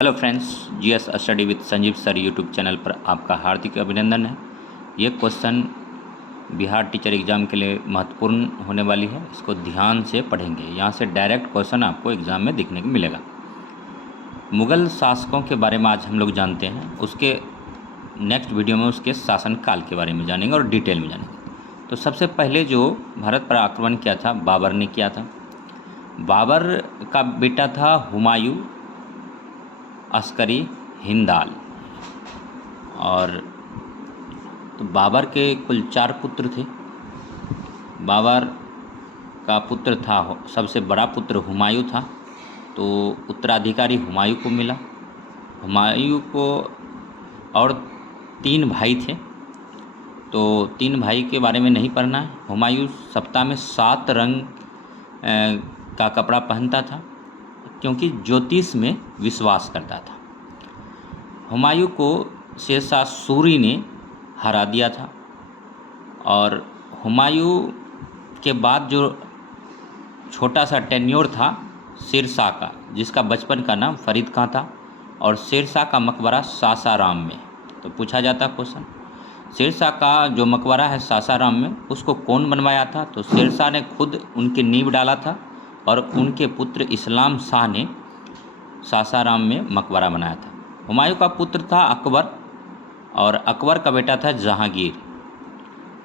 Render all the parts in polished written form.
Hello friends, GS study with Sanjeev sir YouTube channel पर आपका हार्दिक अभिनंदन है। ये क्वेश्चन बिहार टीचर एग्ज़ाम के लिए महत्वपूर्ण होने वाली है। इसको ध्यान से पढ़ेंगे, यहाँ से डायरेक्ट क्वेश्चन आपको एग्ज़ाम में दिखने को मिलेगा। मुग़ल शासकों के बारे में आज हम लोग जानते हैं, उसके नेक्स्ट वीडियो में उसके शासनकाल के बारे में जानेंगे और डिटेल में जानेंगे। तो सबसे पहले जो भारत पर आक्रमण किया था बाबर ने किया था। बाबर का बेटा था हुमायूं अस्करी हिंदाल। और तो बाबर के कुल 4 पुत्र थे। बाबर का पुत्र था, सबसे बड़ा पुत्र हुमायूं था, तो उत्तराधिकारी हुमायूं को मिला। हुमायूं को और 3 भाई थे, तो 3 भाई के बारे में नहीं पढ़ना है। हुमायूं सप्ताह में 7 रंग का कपड़ा पहनता था, क्योंकि ज्योतिष में विश्वास करता था। हुमायूं को शेरशाह सूरी ने हरा दिया था। और हुमायूं के बाद जो छोटा सा टेन्योर था शेरशाह का, जिसका बचपन का नाम फरीद खां था, और शेरशाह का मकबरा सासाराम में। तो पूछा जाता क्वेश्चन, शेरशाह का जो मकबरा है सासाराम में, उसको कौन बनवाया था? तो शेरशाह ने खुद उनकी नींव डाला था, और उनके पुत्र इस्लाम शाह ने सासाराम में मकबरा बनाया था। हुमायूं का पुत्र था अकबर, और अकबर का बेटा था जहांगीर।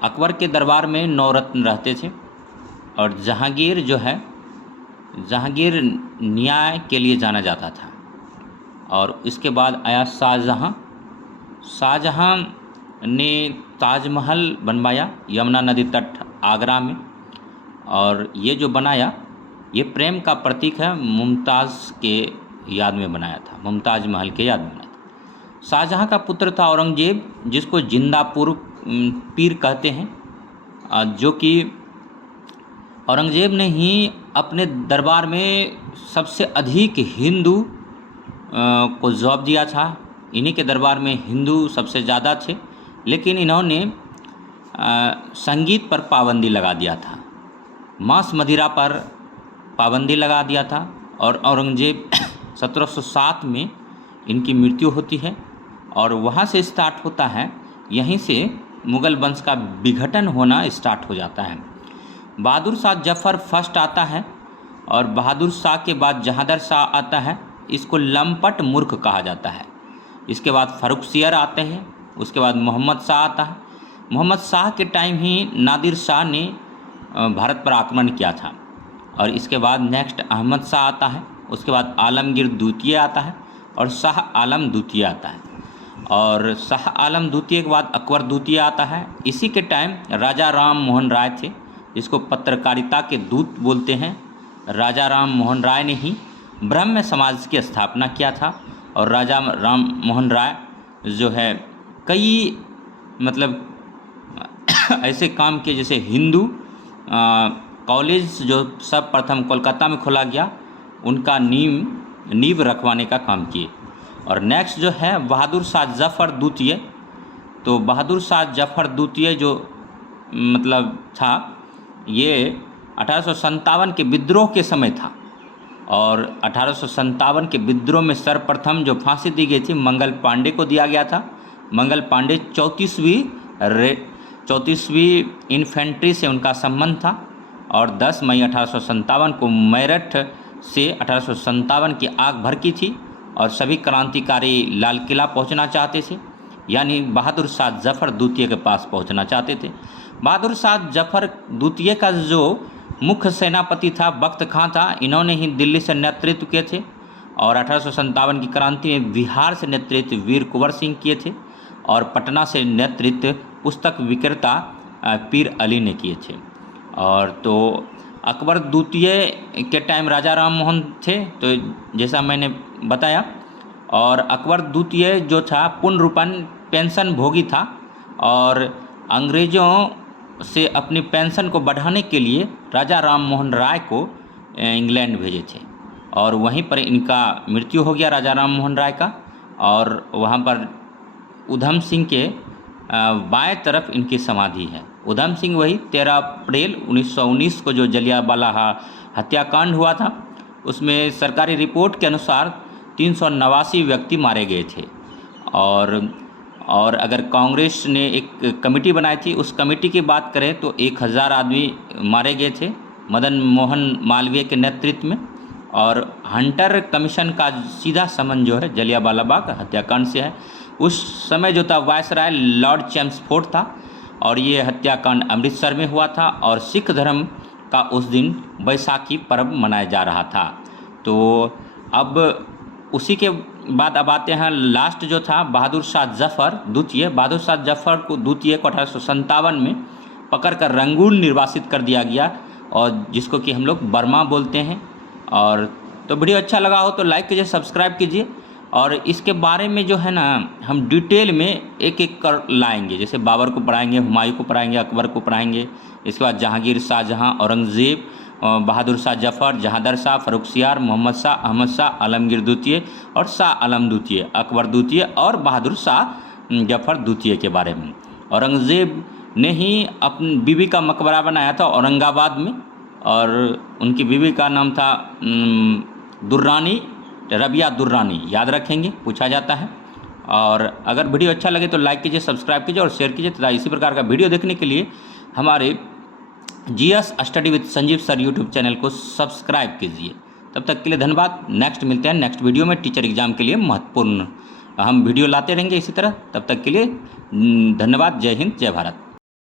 अकबर के दरबार में 9 रत्न रहते थे, और जहांगीर जो है, जहांगीर न्याय के लिए जाना जाता था। और इसके बाद आया शाहजहां। शाहजहां ने ताजमहल बनवाया यमुना नदी तट आगरा में, और ये जो बनाया ये प्रेम का प्रतीक है। मुमताज़ के याद में बनाया था, मुमताज़ महल के याद में बनाया था। शाहजहां का पुत्र था औरंगजेब, जिसको जिंदापुर पीर कहते हैं, जो कि औरंगजेब ने ही अपने दरबार में सबसे अधिक हिंदू को जॉब दिया था। इन्हीं के दरबार में हिंदू सबसे ज़्यादा थे, लेकिन इन्होंने संगीत पर पाबंदी लगा दिया था, मांस मदिरा पर पाबंदी लगा दिया था। और औरंगजेब 1707 में इनकी मृत्यु होती है, और वहाँ से स्टार्ट होता है, यहीं से मुग़ल वंश का विघटन होना स्टार्ट हो जाता है। बहादुर शाह जफ़र फर्स्ट आता है, और बहादुर शाह के बाद जहांगीर शाह आता है। इसको लंपट मूर्ख कहा जाता है। इसके बाद फर्रुखसियर आते हैं, उसके बाद मोहम्मद शाह आता है। मोहम्मद शाह के टाइम ही नादिर शाह ने भारत पर आक्रमण किया था। और इसके बाद नेक्स्ट अहमद शाह आता है, उसके बाद आलमगीर द्वितीय आता है, और शाह आलम द्वितीय आता है। और शाह आलम द्वितीय के बाद अकबर द्वितीय आता है। इसी के टाइम राजा राम मोहन राय थे, जिसको पत्रकारिता के दूत बोलते हैं। राजा राम मोहन राय ने ही ब्रह्म समाज की स्थापना किया था। और राजा राम मोहन राय जो है कई ऐसे काम किए, जैसे हिंदू कॉलेज जो सब प्रथम कोलकाता में खोला गया, उनका नींव रखवाने का काम किए। और नेक्स्ट जो है बहादुर शाह जफ़र द्वितीय। तो बहादुर शाह जफ़र द्वितीय जो था, ये 1857 के विद्रोह के समय था। और 1857 के विद्रोह में सर्वप्रथम जो फांसी दी गई थी मंगल पांडे को दिया गया था। मंगल पांडे 34वीं इन्फेंट्री से उनका संबंध था। और 10 मई 1857 को मेरठ से 1857 की आग भड़की थी, और सभी क्रांतिकारी लाल किला पहुंचना चाहते थे, यानी बहादुर शाह जफ़र द्वितीय के पास पहुंचना चाहते थे। बहादुर शाह जफ़र द्वितीय का जो मुख्य सेनापति था बख्त खां था। इन्होंने ही दिल्ली से नेतृत्व किए थे, और 1857 की क्रांति में बिहार से नेतृत्व वीर कुंवर सिंह किए थे, और पटना से नेतृत्व पुस्तक विक्रेता पीर अली ने किए थे। और तो अकबर द्वितीय के टाइम राजा राम मोहन थे, तो जैसा मैंने बताया। और अकबर द्वितीय जो था पूर्णरूपन पेंशन भोगी था, और अंग्रेज़ों से अपनी पेंशन को बढ़ाने के लिए राजा राम मोहन राय को इंग्लैंड भेजे थे, और वहीं पर इनका मृत्यु हो गया राजा राम मोहन राय का। और वहाँ पर उधम सिंह के बाएं तरफ इनकी समाधि है। उधम सिंह वही 13 अप्रैल 1919 को जो जलियांवाला हत्याकांड हुआ था, उसमें सरकारी रिपोर्ट के अनुसार 389 व्यक्ति मारे गए थे। और अगर कांग्रेस ने एक कमेटी बनाई थी, उस कमेटी की बात करें तो 1000 आदमी मारे गए थे मदन मोहन मालवीय के नेतृत्व में। और हंटर कमीशन का सीधा संबंध जो है जलियांवाला बाग हत्याकांड से है। उस समय जो था वायसराय लॉर्ड चेम्सफोर्ड था और ये हत्याकांड अमृतसर में हुआ था और सिख धर्म का उस दिन बैसाखी पर्व मनाया जा रहा था। तो अब उसी के बाद अब आते हैं लास्ट जो था बहादुर शाह जफ़र द्वितीय। बहादुर शाह जफ़र को द्वितीय को 1857 में पकड़कर रंगून निर्वासित कर दिया गया और जिसको कि हम लोग बर्मा बोलते हैं। और तो वीडियो अच्छा लगा हो तो लाइक कीजिए, सब्सक्राइब कीजिए और इसके बारे में जो है ना हम डिटेल में एक एक कर लाएंगे। जैसे बाबर को पढ़ाएंगे, हुमायूं को पढ़ाएंगे, अकबर को पढ़ाएंगे, इसके बाद जहांगीर, शाहजहां, औरंगज़ेब, बहादुर शाह जफ़र, जहांदर शाह, फर्रुखसियार, मोहम्मद शाह, अहमद शाह, आलमगीर द्वितीय और शाह आलम द्वितीय, अकबर द्वितीय और बहादुर शाह जफ़र द्वितीय के बारे में। औरंगज़ेब ने ही अपनी बीवी का मकबरा बनाया था औरंगाबाद में और उनकी बीवी का नाम था दुर्रानी, रबिया दुर्रानी, याद रखेंगे, पूछा जाता है। और अगर वीडियो अच्छा लगे तो लाइक कीजिए, सब्सक्राइब कीजिए और शेयर कीजिए तथा इसी प्रकार का वीडियो देखने के लिए हमारे GS study with Sanjeev sir YouTube channel को सब्सक्राइब कीजिए। तब तक के लिए धन्यवाद। नेक्स्ट मिलते हैं नेक्स्ट वीडियो में टीचर एग्जाम के लिए महत्वपूर्ण हम वीडियो लाते रहेंगे इसी तरह। तब तक के लिए धन्यवाद। जय हिंद, जय भारत।